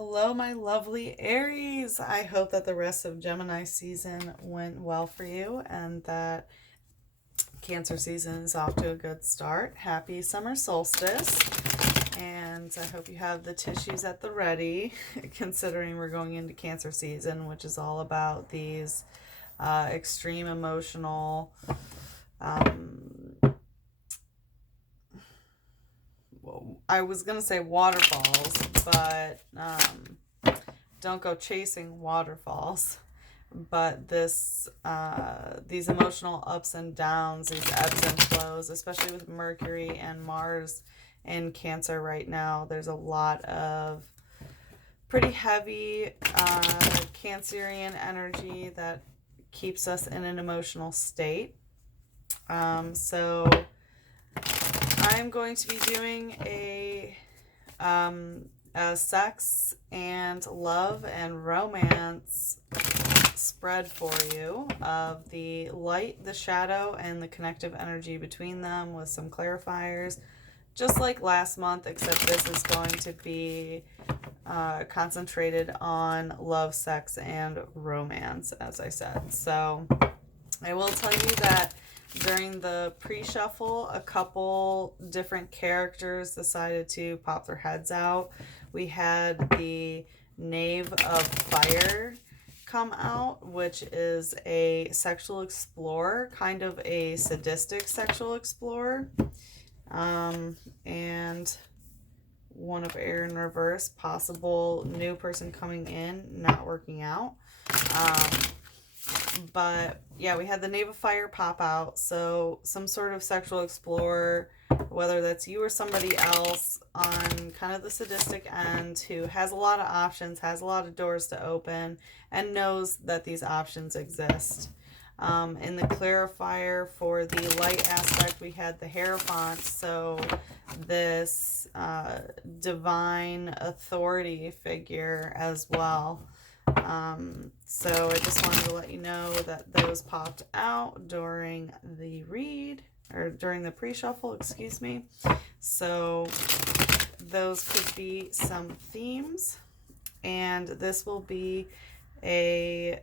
Hello, my lovely Aries. I hope that the rest of Gemini season went well for you and that Cancer season is off to a good start. Happy summer solstice. And I hope you have the tissues at the ready, considering we're going into Cancer season, which is all about these extreme emotional, I was going to say waterfalls, but don't go chasing waterfalls. But these emotional ups and downs, these ebbs and flows, especially with Mercury and Mars in Cancer right now, there's a lot of pretty heavy Cancerian energy that keeps us in an emotional state. So I'm going to be doing a sex and love and romance spread for you of the light, the shadow, and the connective energy between them with some clarifiers, just like last month, except this is going to be concentrated on love, sex, and romance, as I said. So I will tell you that during the pre-shuffle, a couple different characters decided to pop their heads out. We had the Knave of Fire come out, which is a sexual explorer, kind of a sadistic sexual explorer. And one of air in reverse, possible new person coming in, not working out. But yeah, we had the Knave of Fire pop out. So some sort of sexual explorer, whether that's you or somebody else on kind of the sadistic end, who has a lot of options, has a lot of doors to open, and knows that these options exist. In the clarifier for the light aspect, we had the Hierophant. So this divine authority figure as well. So I just wanted to let you know that those popped out during the read, or during the pre-shuffle, excuse me. So those could be some themes, and this will be a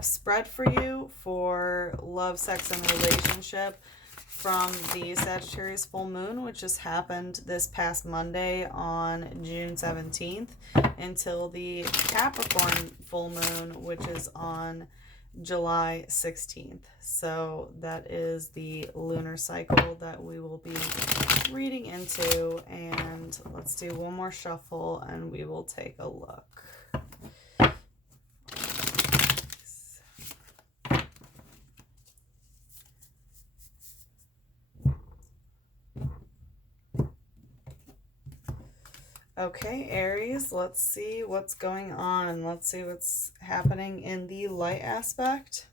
spread for you for love, sex, and relationship from the Sagittarius full moon, which just happened this past Monday on June 17th, until the Capricorn full moon, which is on July 16th. So that is the lunar cycle that we will be reading into. And let's do one more shuffle and we will take a look. Okay, Aries, let's see what's going on. Let's see what's happening in the light aspect.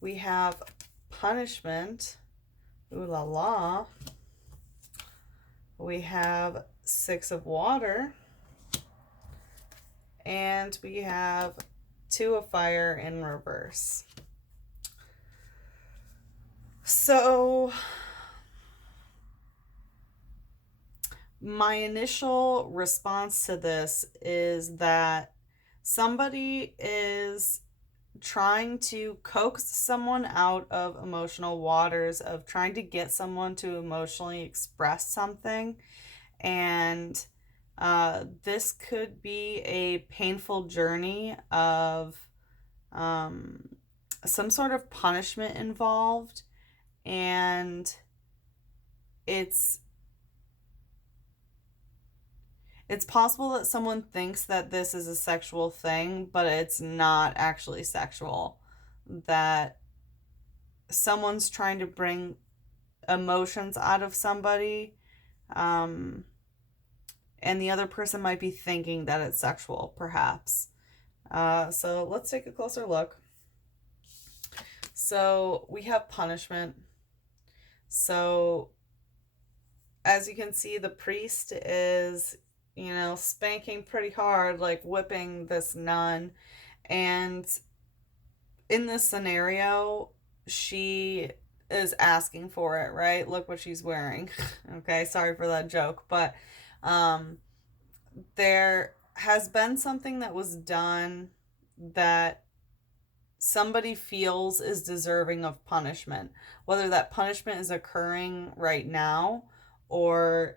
We have punishment. Ooh la la. We have Six of Water. And we have Two of Fire in reverse. So my initial response to this is that somebody is trying to coax someone out of emotional waters, of trying to get someone to emotionally express something. And this could be a painful journey of some sort of punishment involved. And it's possible that someone thinks that this is a sexual thing, but it's not actually sexual. That someone's trying to bring emotions out of somebody, and the other person might be thinking that it's sexual, perhaps. So let's take a closer look. So we have punishment. So as you can see, the priest is, spanking pretty hard, like whipping this nun. And in this scenario, she is asking for it, right? Look what she's wearing. Okay, sorry for that joke. But there has been something that was done that somebody feels is deserving of punishment, whether that punishment is occurring right now or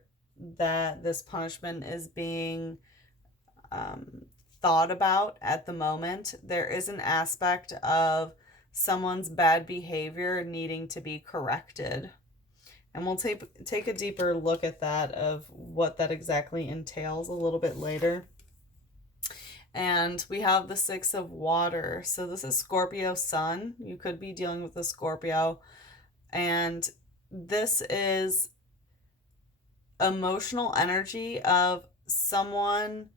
that this punishment is being um, thought about at the moment. There is an aspect of someone's bad behavior needing to be corrected. And we'll take a deeper look at that, of what that exactly entails, a little bit later. And we have the Six of Water. So this is Scorpio Sun. You could be dealing with a Scorpio. And this is emotional energy of someone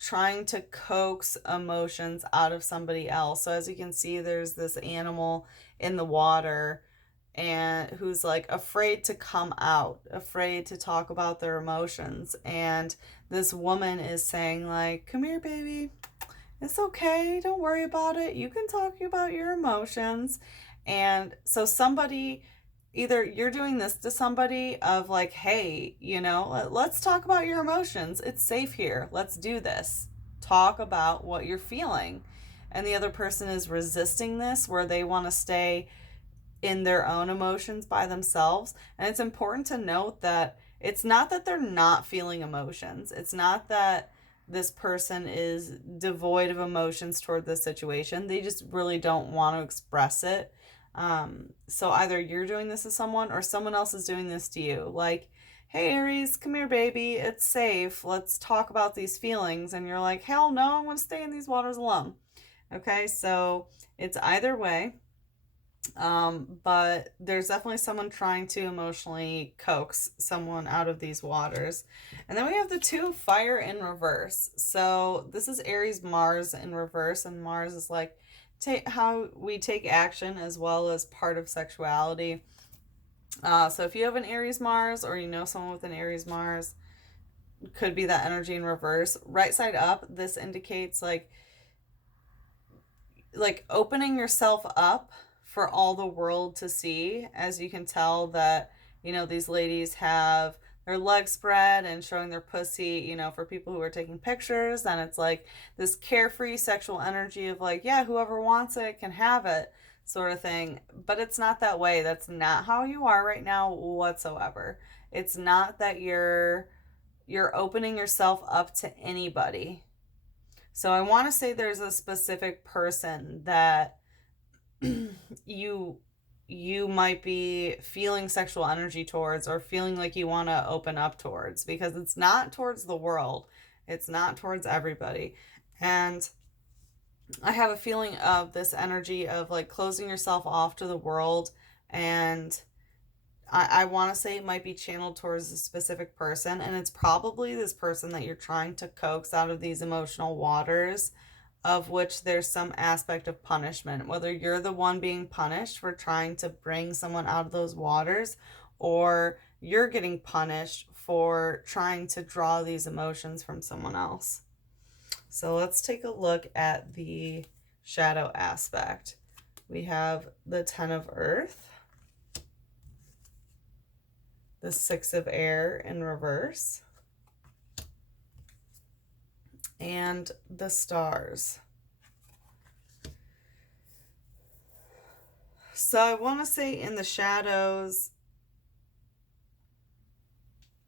trying to coax emotions out of somebody else. So as you can see, there's this animal in the water and who's like afraid to come out, afraid to talk about their emotions. And this woman is saying like, "Come here, baby. It's okay. Don't worry about it. You can talk about your emotions." And so somebody, either you're doing this to somebody of like, "Hey, let's talk about your emotions. It's safe here. Let's do this. Talk about what you're feeling." And the other person is resisting this, where they want to stay in their own emotions by themselves. And it's important to note that it's not that they're not feeling emotions. It's not that this person is devoid of emotions toward this situation. They just really don't want to express it. So either you're doing this to someone or someone else is doing this to you. Like, "Hey, Aries, come here, baby. It's safe. Let's talk about these feelings." And you're like, "Hell no, I want to stay in these waters alone." Okay, so it's either way. But there's definitely someone trying to emotionally coax someone out of these waters. And then we have the Two of Fire in reverse. So this is Aries Mars in reverse, and Mars is like how we take action as well as part of sexuality. So if you have an Aries Mars, or you know someone with an Aries Mars, could be that energy in reverse. Right side up, this indicates like opening yourself up for all the world to see. As you can tell that, these ladies have their legs spread and showing their pussy, for people who are taking pictures. And it's like this carefree sexual energy of like, yeah, whoever wants it can have it, sort of thing. But it's not that way. That's not how you are right now whatsoever. It's not that you're opening yourself up to anybody. So I want to say there's a specific person that you might be feeling sexual energy towards, or feeling like you want to open up towards, because it's not towards the world. It's not towards everybody. And I have a feeling of this energy of like closing yourself off to the world. And I want to say it might be channeled towards a specific person. And it's probably this person that you're trying to coax out of these emotional waters, of which there's some aspect of punishment. Whether you're the one being punished for trying to bring someone out of those waters, or you're getting punished for trying to draw these emotions from someone else. So let's take a look at the shadow aspect. We have the Ten of Earth, the Six of Air in reverse, and the Stars. So I want to say in the shadows,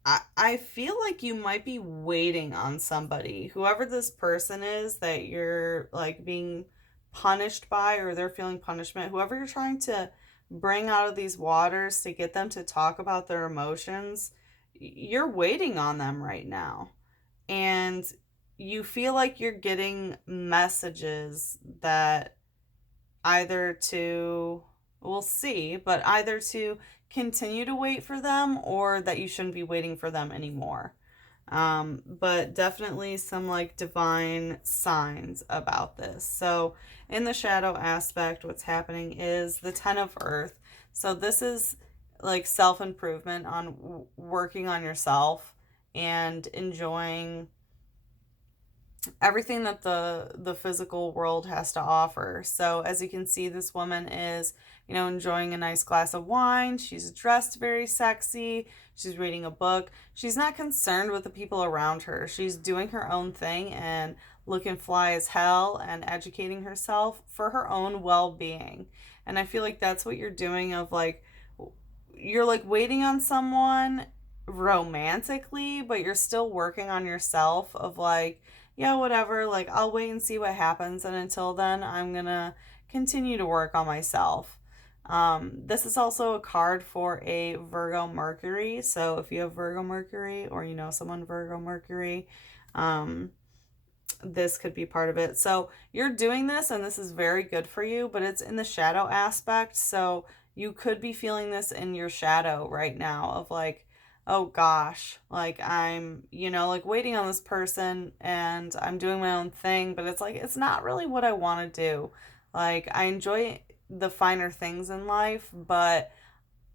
I feel like you might be waiting on somebody, whoever this person is that you're like being punished by, or they're feeling punishment, whoever you're trying to bring out of these waters to get them to talk about their emotions, you're waiting on them right now. And you feel like you're getting messages that either to, we'll see, but either to continue to wait for them, or that you shouldn't be waiting for them anymore. But definitely some like divine signs about this. So in the shadow aspect, what's happening is the Ten of Earth. So this is like self-improvement, on working on yourself and enjoying everything that the physical world has to offer. So as you can see, this woman is, you know, enjoying a nice glass of wine. She's dressed very sexy. She's reading a book. She's not concerned with the people around her. She's doing her own thing and looking fly as hell and educating herself for her own well-being. And I feel like that's what you're doing, of like, you're like waiting on someone romantically, but you're still working on yourself, of like, yeah, whatever, like I'll wait and see what happens, and until then I'm gonna continue to work on myself. This is also a card for a Virgo Mercury, so if you have Virgo Mercury, or you know someone Virgo Mercury, um, this could be part of it. So you're doing this and this is very good for you, but it's in the shadow aspect. So you could be feeling this in your shadow right now, of like, oh gosh, like I'm, you know, like waiting on this person and I'm doing my own thing, but it's like, it's not really what I want to do. Like I enjoy the finer things in life, but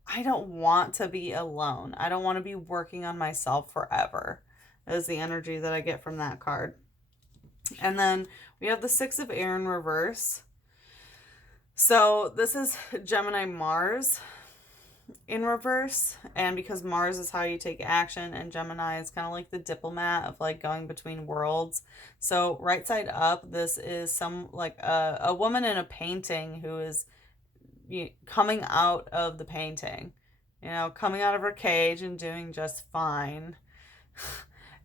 I don't want to be alone. I don't want to be working on myself forever, is the energy that I get from that card. And then we have the Six of Air in reverse. So this is Gemini Mars in reverse. And because Mars is how you take action, and Gemini is kind of like the diplomat of like going between worlds. So right side up, this is some like a woman in a painting who is coming out of the painting, you know, coming out of her cage and doing just fine.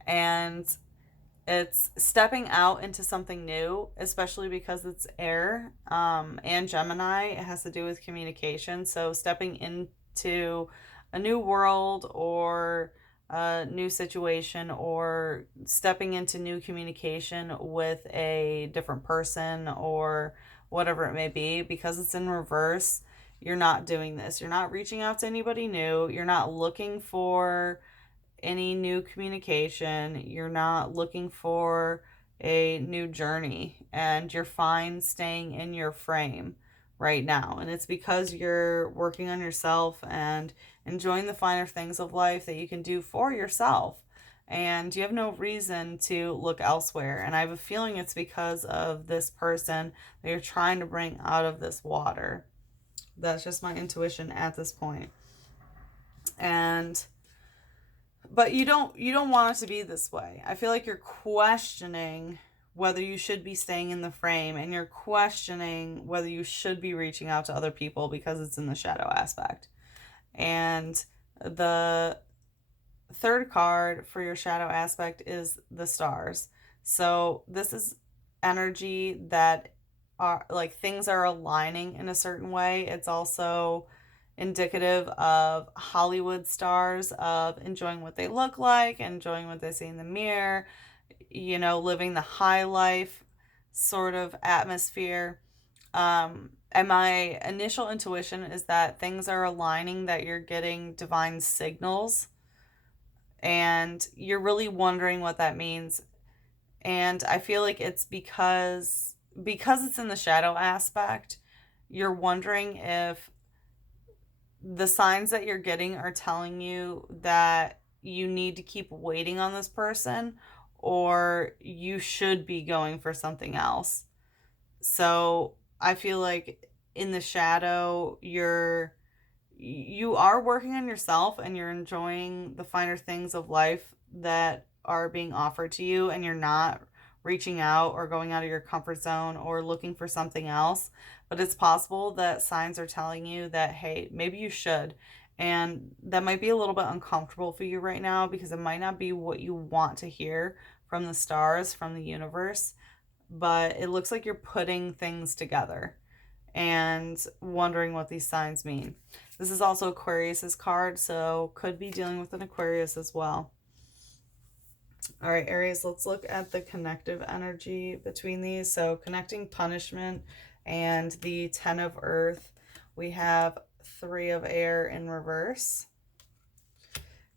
And it's stepping out into something new, especially because it's air, and Gemini. It has to do with communication. So stepping into a new world, or a new situation, or stepping into new communication with a different person, or whatever it may be. Because it's in reverse, you're not doing this. You're not reaching out to anybody new. You're not looking for any new communication. You're not looking for a new journey, and you're fine staying in your frame right now. And it's because you're working on yourself and enjoying the finer things of life that you can do for yourself. And you have no reason to look elsewhere. And I have a feeling it's because of this person that you're trying to bring out of this water. That's just my intuition at this point. And but you don't want it to be this way. I feel like you're questioning whether you should be staying in the frame, and you're questioning whether you should be reaching out to other people because it's in the shadow aspect. And the third card for your shadow aspect is the stars. So this is energy that are like things are aligning in a certain way. It's also indicative of Hollywood stars, of enjoying what they look like, enjoying what they see in the mirror, you know, living the high life sort of atmosphere. And my initial intuition is that things are aligning, that you're getting divine signals, and you're really wondering what that means. And I feel like it's because it's in the shadow aspect, you're wondering if the signs that you're getting are telling you that you need to keep waiting on this person, or you should be going for something else. So I feel like in the shadow, you are working on yourself, and you're enjoying the finer things of life that are being offered to you, and you're not reaching out or going out of your comfort zone or looking for something else. But it's possible that signs are telling you that, hey, maybe you should. And that might be a little bit uncomfortable for you right now, because it might not be what you want to hear from the stars, from the universe. But it looks like you're putting things together and wondering what these signs mean. This is also Aquarius's card, so could be dealing with an Aquarius as well. All right, Aries, let's look at the connective energy between these. So connecting punishment and the 10 of Earth. We have 3 of Air in reverse.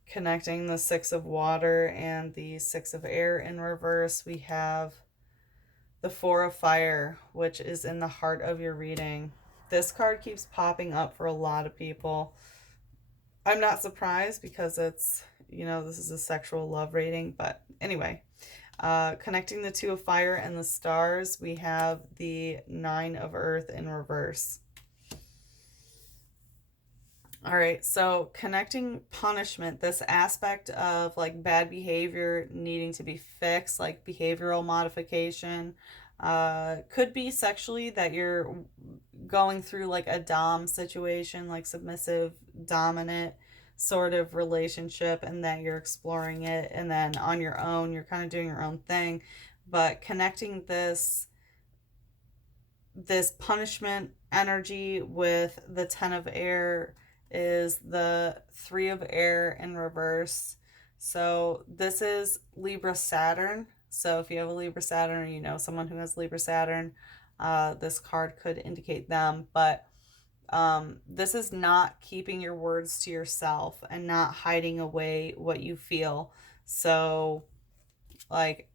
Connecting the 6 of Water and the 6 of Air in reverse, we have the 4 of Fire, which is in the heart of your reading. This card keeps popping up for a lot of people. I'm not surprised, because it's, you know, this is a sexual love reading. But anyway, Connecting the Two of Fire and the stars, we have the Nine of Earth in reverse. All right, so connecting punishment, this aspect of like bad behavior needing to be fixed, like behavioral modification, could be sexually, that you're going through like a dom situation, like submissive, dominant sort of relationship, and that you're exploring it, and then on your own, you're kind of doing your own thing. But connecting this punishment energy with the Ten of Air is the Three of Air in reverse. So this is Libra Saturn. So if you have a Libra Saturn, or you know someone who has Libra Saturn, this card could indicate them. But this is not keeping your words to yourself and not hiding away what you feel. So, like,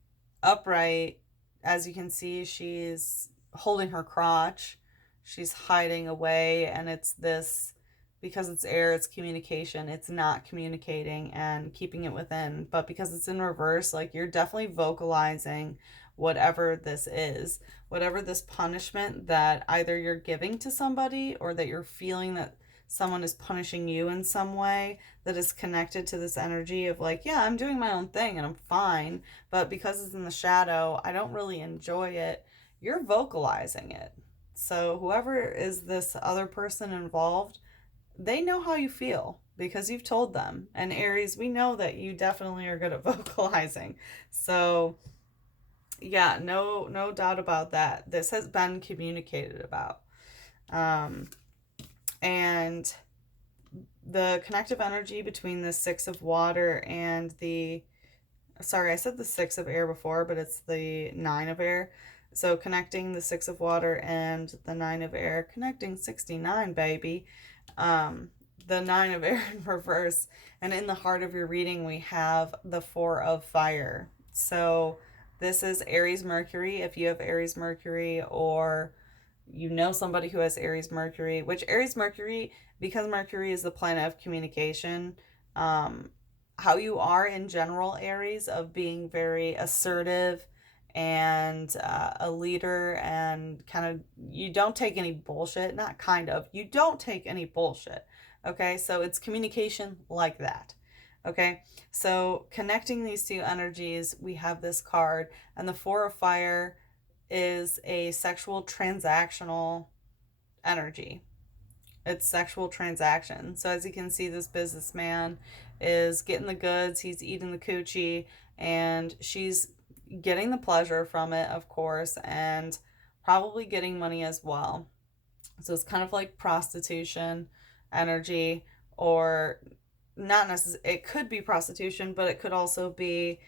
upright, as you can see, she's holding her crotch. She's hiding away, and it's this, because it's air, it's communication. It's not communicating and keeping it within. But because it's in reverse, like, you're definitely vocalizing whatever this is, whatever this punishment that either you're giving to somebody, or that you're feeling that someone is punishing you in some way, that is connected to this energy of like, yeah, I'm doing my own thing and I'm fine, but because it's in the shadow, I don't really enjoy it. You're vocalizing it. So whoever is this other person involved, they know how you feel because you've told them. And Aries, we know that you definitely are good at vocalizing. So yeah, no doubt about that. This has been communicated about. And the connective energy between the Six of Water and the, sorry, I said the Six of Air before, but it's the Nine of Air. So connecting the Six of Water and the Nine of Air, connecting 69, baby. The Nine of Air in reverse. And in the heart of your reading, we have the Four of Fire. So this is Aries Mercury. If you have Aries Mercury, or you know somebody who has Aries Mercury, which Aries Mercury, because Mercury is the planet of communication, how you are in general, Aries, of being very assertive and a leader, and kind of, you don't take any bullshit. Not kind of, you don't take any bullshit. Okay, so it's communication like that. Okay, so connecting these two energies, we have this card, and the Four of Fire is a sexual transactional energy. It's sexual transaction. So as you can see, this businessman is getting the goods, he's eating the coochie, and she's getting the pleasure from it, of course, and probably getting money as well. So it's kind of like prostitution energy, or not necessarily, it could be prostitution, but it could also be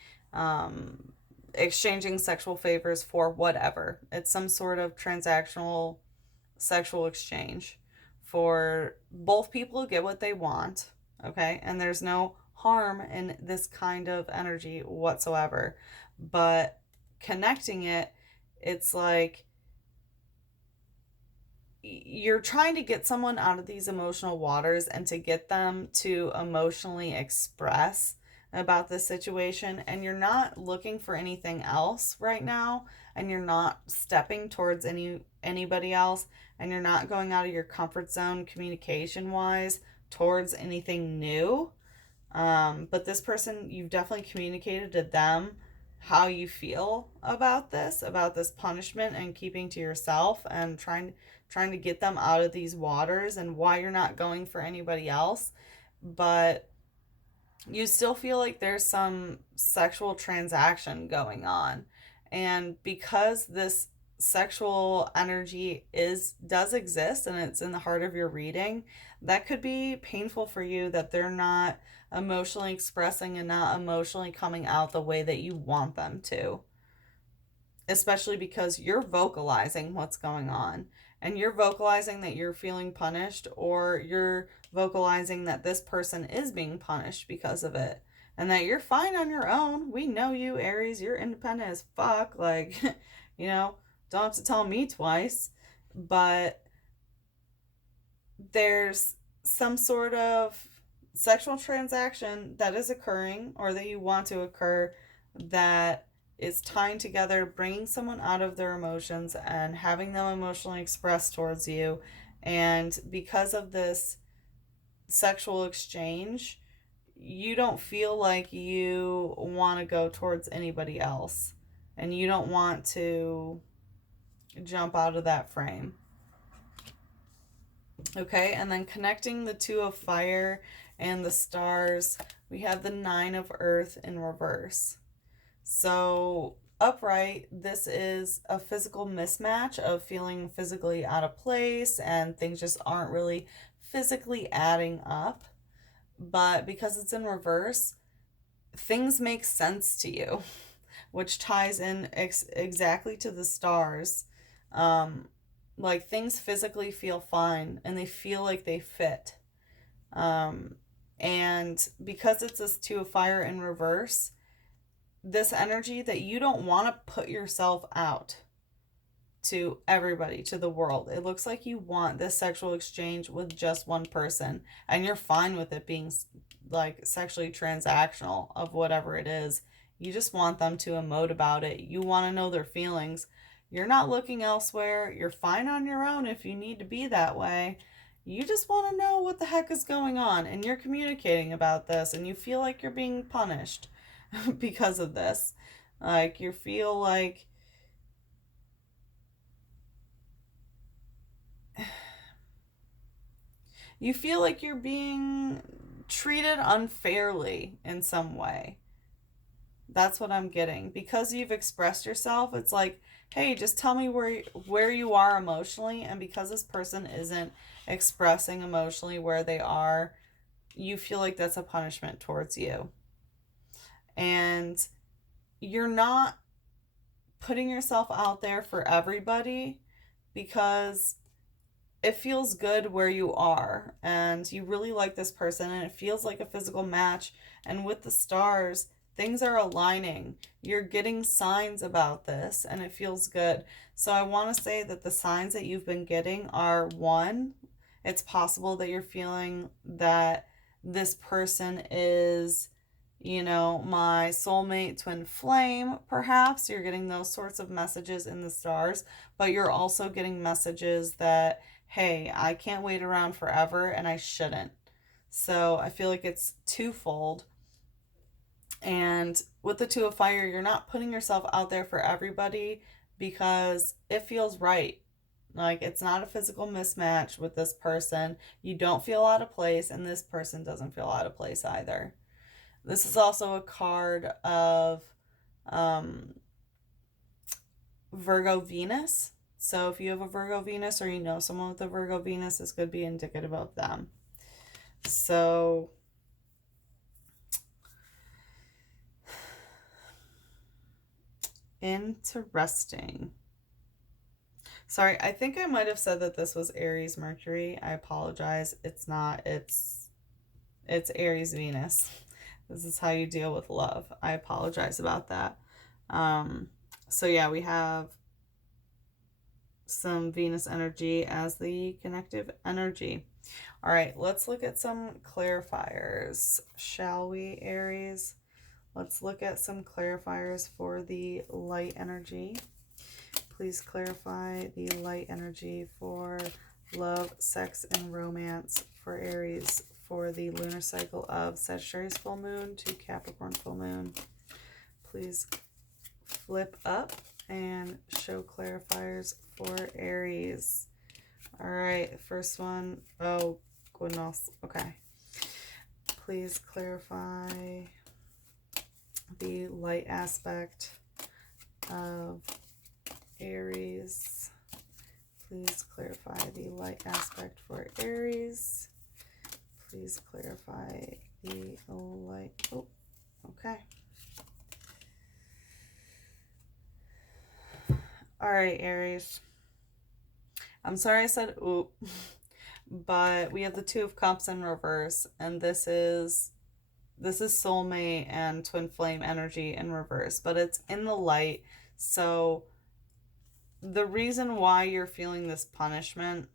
exchanging sexual favors for whatever. It's some sort of transactional sexual exchange for both people to get what they want. Okay, and there's no harm in this kind of energy whatsoever. But connecting it, it's like you're trying to get someone out of these emotional waters and to get them to emotionally express about this situation, and you're not looking for anything else right now, and you're not stepping towards anybody else, and you're not going out of your comfort zone communication wise towards anything new. But this person, you've definitely communicated to them how you feel about this punishment, and keeping to yourself, and trying to get them out of these waters, and why you're not going for anybody else. But you still feel like there's some sexual transaction going on. And because this sexual energy does exist, and it's in the heart of your reading, that could be painful for you, that they're not emotionally expressing and not emotionally coming out the way that you want them to, especially because you're vocalizing what's going on, and you're vocalizing that you're feeling punished, or you're vocalizing that this person is being punished because of it, and that you're fine on your own. We know you, Aries, you're independent as fuck. Like, don't have to tell me twice. But there's some sort of sexual transaction that is occurring, or that you want to occur, that is tying together, bringing someone out of their emotions and having them emotionally express towards you. And because of this sexual exchange, you don't feel like you want to go towards anybody else. And you don't want to jump out of that frame. Okay, and then connecting the Two of Fire and the stars, we have the Nine of Earth in reverse. So upright, this is a physical mismatch of feeling physically out of place and things just aren't really physically adding up. But because it's in reverse, things make sense to you, which ties in exactly to the stars. Like things physically feel fine and they feel like they fit. And because it's this Two of Fire in reverse, this energy that you don't want to put yourself out to everybody, to the world. It looks like you want this sexual exchange with just one person, and you're fine with it being like sexually transactional of whatever it is. You just want them to emote about it. You want to know their feelings. You're not looking elsewhere. You're fine on your own if you need to be that way. You just want to know what the heck is going on, and you're communicating about this, and you feel like you're being punished because of this. Like, you feel like you're being treated unfairly in some way. That's what I'm getting. Because you've expressed yourself, it's like, hey, just tell me where you are emotionally. And because this person isn't expressing emotionally where they are, you feel like that's a punishment towards you. And you're not putting yourself out there for everybody because it feels good where you are and you really like this person and it feels like a physical match. And with the stars, things are aligning. You're getting signs about this and it feels good. So I want to say that the signs that you've been getting are, one, it's possible that you're feeling that this person is, my soulmate, twin flame, perhaps. You're getting those sorts of messages in the stars, but you're also getting messages that, hey, I can't wait around forever and I shouldn't. So I feel like it's twofold. And with the Two of Fire, you're not putting yourself out there for everybody because it feels right. Like, it's not a physical mismatch with this person. You don't feel out of place, and this person doesn't feel out of place either. This is also a card of Virgo Venus. So if you have a Virgo Venus or you know someone with a Virgo Venus, this could be indicative of them. So interesting. Sorry, I think I might have said that this was Aries Mercury. I apologize. It's not. It's Aries Venus. This is how you deal with love. I apologize about that. So yeah, we have some Venus energy as the connective energy. All right, let's look at some clarifiers, shall we, Aries? Let's look at some clarifiers for the light energy. Please clarify the light energy for love, sex, and romance for Aries for the lunar cycle of Sagittarius full moon to Capricorn full moon. Please flip up and show clarifiers for Aries. All right, first one. Oh, goodness. Okay. Please clarify the light aspect of Aries. Please clarify the light aspect for Aries. Please clarify the light. Oh, okay. All right, Aries. I'm sorry I said oop, but we have the Two of Cups in reverse, and this is soulmate and twin flame energy in reverse, but it's in the light. So the reason why you're feeling this punishment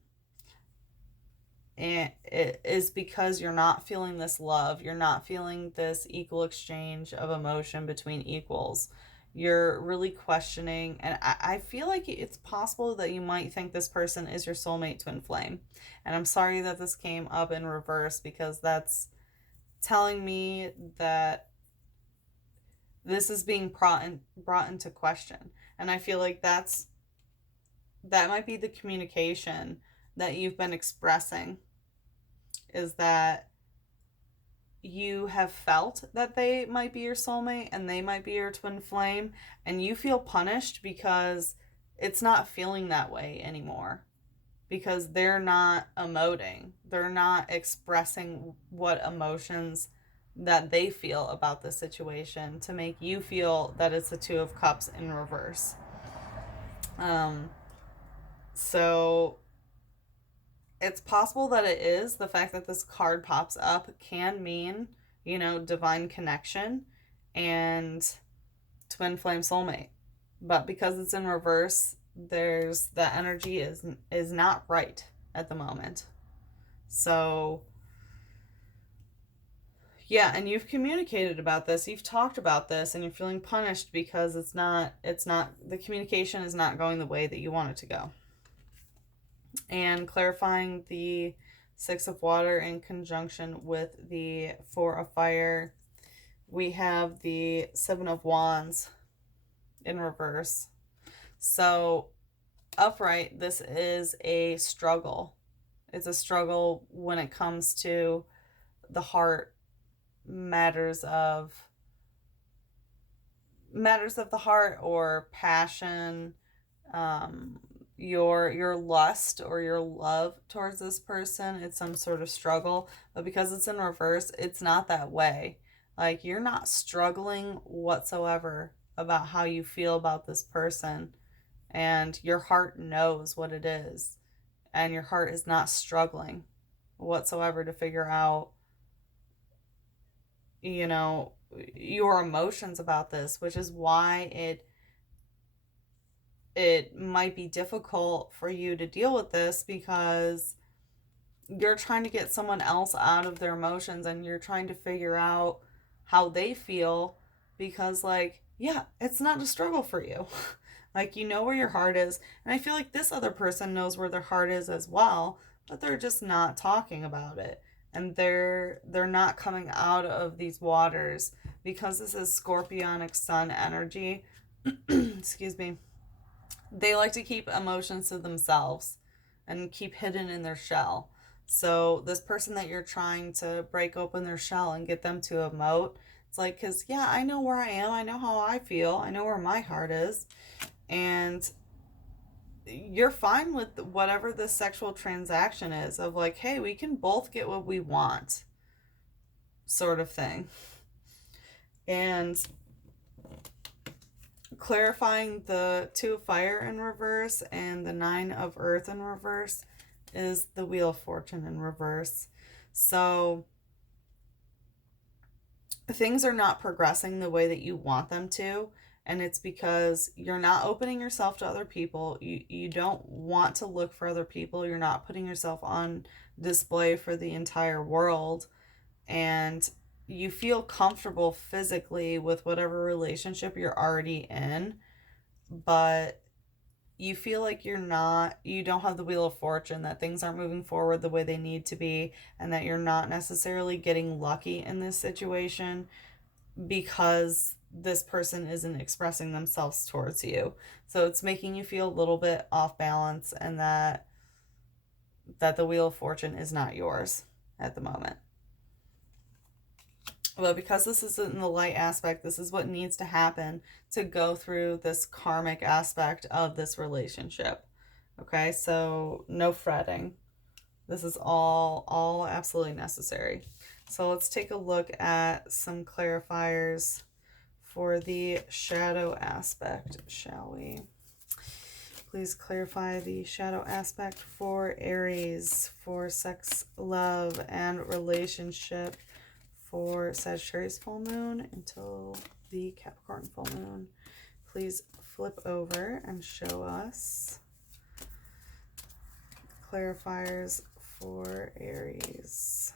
it is because you're not feeling this love. You're not feeling this equal exchange of emotion between equals. You're really questioning, and I feel like it's possible that you might think this person is your soulmate twin flame. And I'm sorry that this came up in reverse, because that's telling me that this is being brought into question. And I feel like that might be the communication that you've been expressing, is that you have felt that they might be your soulmate and they might be your twin flame, and you feel punished because it's not feeling that way anymore, because they're not emoting, they're not expressing what emotions that they feel about the situation to make you feel that it's the Two of Cups in reverse. So it's possible that it is. The fact that this card pops up can mean, divine connection and twin flame soulmate. But because it's in reverse, there's the energy is not right at the moment. So yeah, and you've communicated about this, you've talked about this, and you're feeling punished because the communication is not going the way that you want it to go. And clarifying the Six of Water in conjunction with the Four of Fire, we have the Seven of Wands in reverse. So upright, this is a struggle. It's a struggle when it comes to the heart, matters of the heart or passion, your lust or your love towards this person. It's some sort of struggle, but because it's in reverse, it's not that way. Like, you're not struggling whatsoever about how you feel about this person, and your heart knows what it is, and your heart is not struggling whatsoever to figure out your emotions about this, which is why it might be difficult for you to deal with this, because you're trying to get someone else out of their emotions, and you're trying to figure out how they feel, because yeah, it's not a struggle for you. Like, you know where your heart is, and I feel like this other person knows where their heart is as well, but they're just not talking about it, and they're not coming out of these waters, because this is Scorpionic Sun energy. Excuse me. They like to keep emotions to themselves and keep hidden in their shell. So this person that you're trying to break open their shell and get them to emote, it's like, because yeah, I know where I am, I know how I feel, I know where my heart is, and you're fine with whatever the sexual transaction is, of like, hey, we can both get what we want, sort of thing. And clarifying the Two of Fire in reverse and the Nine of Earth in reverse is the Wheel of Fortune in reverse. So things are not progressing the way that you want them to, and it's because you're not opening yourself to other people. You don't want to look for other people. You're not putting yourself on display for the entire world, and you feel comfortable physically with whatever relationship you're already in, but you feel like you don't have the Wheel of Fortune, that things aren't moving forward the way they need to be, and that you're not necessarily getting lucky in this situation because this person isn't expressing themselves towards you. So it's making you feel a little bit off balance, and that the Wheel of Fortune is not yours at the moment. But because this is in the light aspect, this is what needs to happen to go through this karmic aspect of this relationship. Okay, so no fretting. This is all absolutely necessary. So let's take a look at some clarifiers for the shadow aspect, shall we? Please clarify the shadow aspect for Aries, for sex, love, and relationship, for Sagittarius full moon until the Capricorn full moon. Please flip over and show us clarifiers for Aries.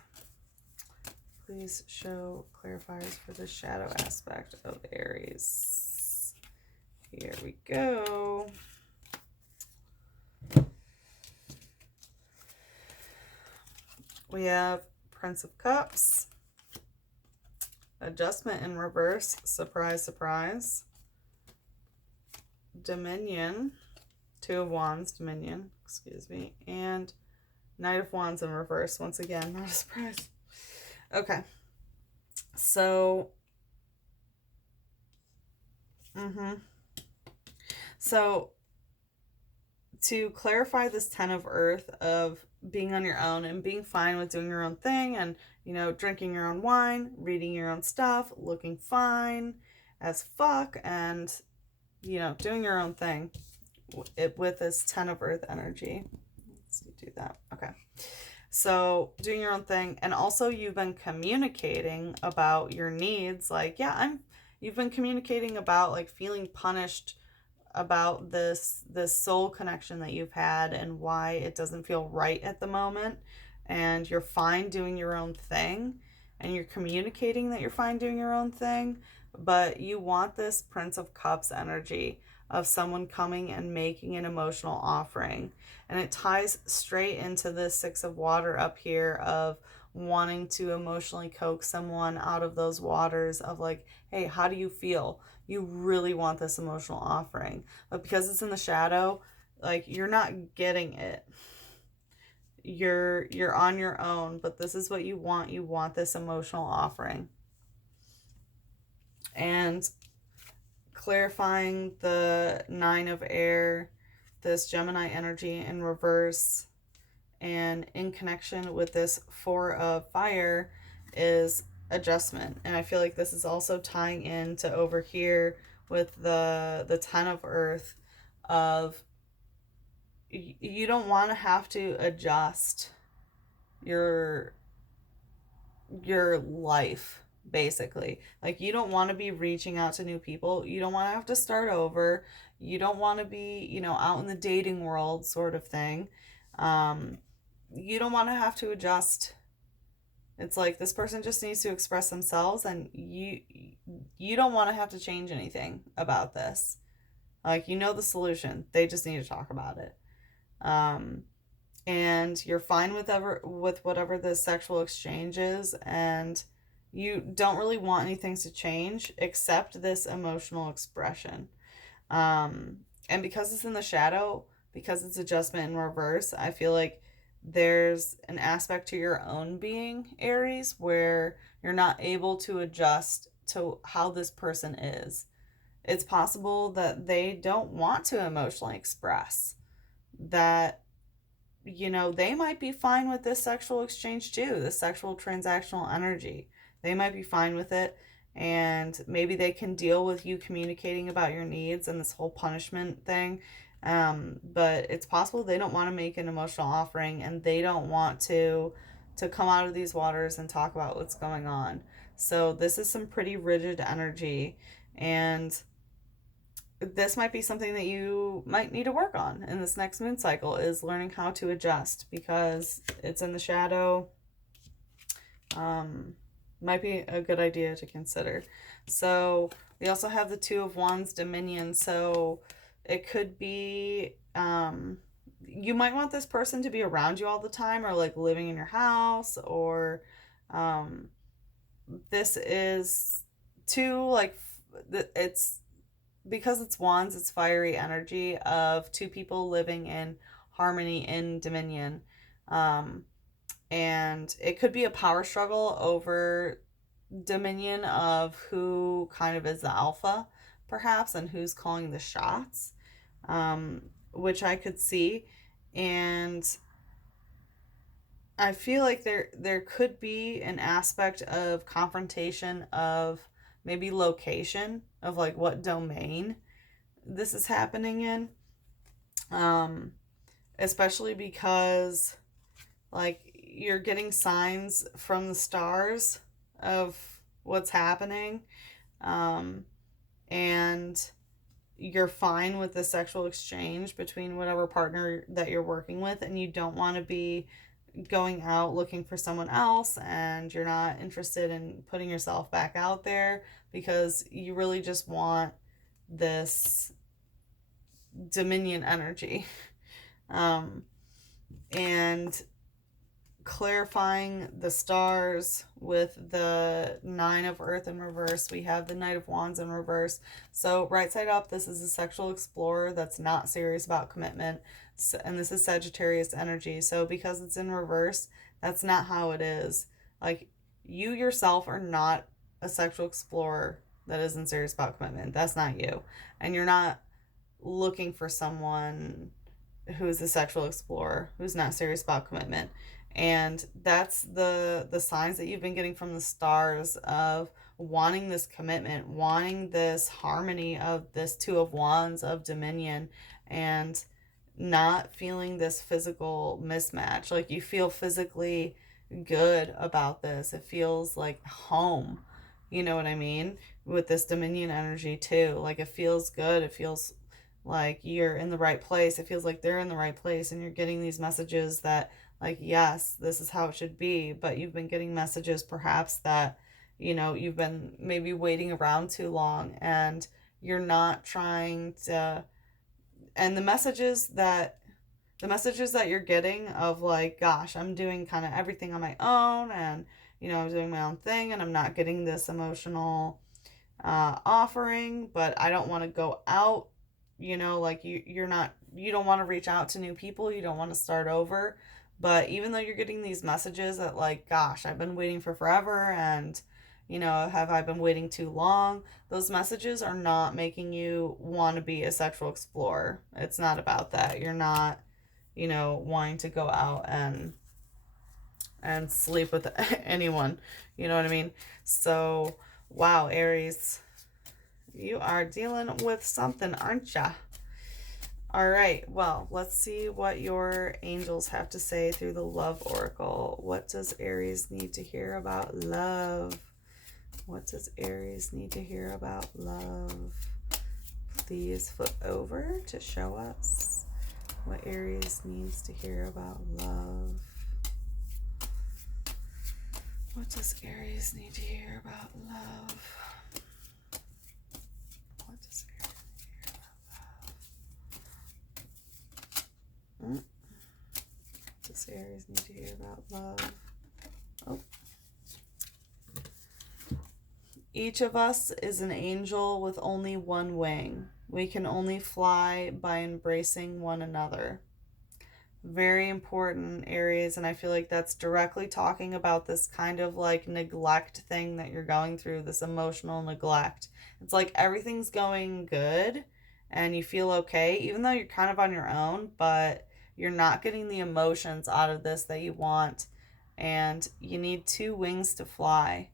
Please show clarifiers for the shadow aspect of Aries. Here we go. We have Prince of Cups, Adjustment in reverse, surprise, surprise, Dominion, Two of Wands, Dominion, excuse me, and Knight of Wands in reverse. Once again, not a surprise. Okay. So, So, to clarify this 10 of Earth of being on your own and being fine with doing your own thing and, you know, drinking your own wine, reading your own stuff, looking fine as fuck, and, you know, doing your own thing with this 10 of Earth energy. Let's do that. Okay. So doing your own thing, and also you've been communicating about your needs. Like, yeah, you've been communicating about like feeling punished about this soul connection that you've had and why it doesn't feel right at the moment, and you're fine doing your own thing, and you're communicating that you're fine doing your own thing, but you want this Prince of Cups energy of someone coming and making an emotional offering. And it ties straight into the Six of Water up here of wanting to emotionally coax someone out of those waters of like, hey, how do you feel? You really want this emotional offering. But because it's in the shadow, like, you're not getting it. You're on your own, but this is what you want. You want this emotional offering. And clarifying the Nine of Air, this Gemini energy in reverse, and in connection with this Four of Fire is adjustment. And I feel like this is also tying into over here with the 10 of Earth of you don't want to have to adjust your life, basically. Like, you don't want to be reaching out to new people. You don't want to have to start over. You don't want to be, you know, out in the dating world sort of thing. You don't want to have to adjust. It's like this person just needs to express themselves, and you don't want to have to change anything about this. Like, you know the solution. They just need to talk about it. And you're fine with whatever the sexual exchange is, and you don't really want anything to change except this emotional expression. And because it's in the shadow, because it's adjustment in reverse, I feel like there's an aspect to your own being, Aries, where you're not able to adjust to how this person is. It's possible that they don't want to emotionally express, that, you know, they might be fine with this sexual exchange too, this sexual transactional energy. They might be fine with it, and maybe they can deal with you communicating about your needs and this whole punishment thing. But it's possible they don't want to make an emotional offering, and they don't want to come out of these waters and talk about what's going on. So this is some pretty rigid energy, and this might be something that you might need to work on in this next moon cycle, is learning how to adjust, because it's in the shadow. Might be a good idea to consider. So we also have the Two of Wands, Dominion. So it could be, you might want this person to be around you all the time, or like living in your house, or this is too, like, it's because it's wands, it's fiery energy of two people living in harmony in dominion. And it could be a power struggle over dominion of who kind of is the alpha, perhaps, and who's calling the shots, which I could see. And I feel like there could be an aspect of confrontation of maybe location, of like what domain this is happening in, especially because like you're getting signs from the stars of what's happening, and you're fine with the sexual exchange between whatever partner that you're working with, and you don't want to be going out looking for someone else, and you're not interested in putting yourself back out there because you really just want this dominion energy. And clarifying the stars with the Nine of Earth in reverse, we have the Knight of Wands in reverse. So right side up, this is a sexual explorer that's not serious about commitment, and this is Sagittarius energy. So because it's in reverse, that's not how it is. Like, you yourself are not a sexual explorer that isn't serious about commitment. That's not you. And you're not looking for someone who's a sexual explorer who's not serious about commitment. And that's the signs that you've been getting from the stars of wanting this commitment, wanting this harmony of this Two of Wands of dominion, and not feeling this physical mismatch. Like, you feel physically good about this. It feels like home. You know what I mean? With this dominion energy too. Like, it feels good. It feels like you're in the right place. It feels like they're in the right place, and you're getting these messages that, like, yes, this is how it should be. But you've been getting messages perhaps that, you know, you've been maybe waiting around too long, and you're not trying to, and the messages that you're getting of, like, gosh, I'm doing kind of everything on my own, and, you know, I'm doing my own thing, and I'm not getting this emotional offering, but I don't want to go out, you know, like, you don't want to reach out to new people, you don't want to start over. But even though you're getting these messages that, like, gosh, I've been waiting for forever, and, you know, have I been waiting too long? Those messages are not making you want to be a sexual explorer. It's not about that. You're not, you know, wanting to go out and sleep with anyone. You know what I mean? So, wow, Aries, you are dealing with something, aren't ya? All right, well, let's see what your angels have to say through the love oracle. What does Aries need to hear about love? What does Aries need to hear about love? Please flip over to show us what Aries needs to hear about love. What does Aries need to hear about love? What does Aries need to hear about love? What does Aries need to hear about love? Oh. Each of us is an angel with only one wing. We can only fly by embracing one another. Very important, Aries, and I feel like that's directly talking about this kind of, like, neglect thing that you're going through, this emotional neglect. It's like everything's going good and you feel okay, even though you're kind of on your own, but you're not getting the emotions out of this that you want, and you need two wings to fly.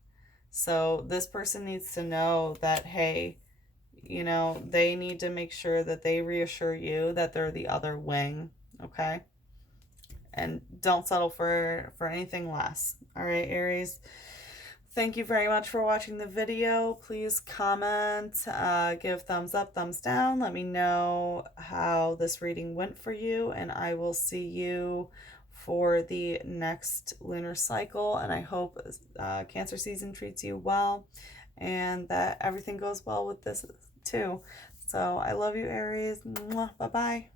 So this person needs to know that, hey, you know, they need to make sure that they reassure you that they're the other wing, okay? And don't settle for anything less. All right, Aries. Thank you very much for watching the video. Please comment, give thumbs up, thumbs down. Let me know how this reading went for you, and I will see you for the next lunar cycle. And I hope Cancer season treats you well, and that everything goes well with this too. So I love you, Aries. Bye bye.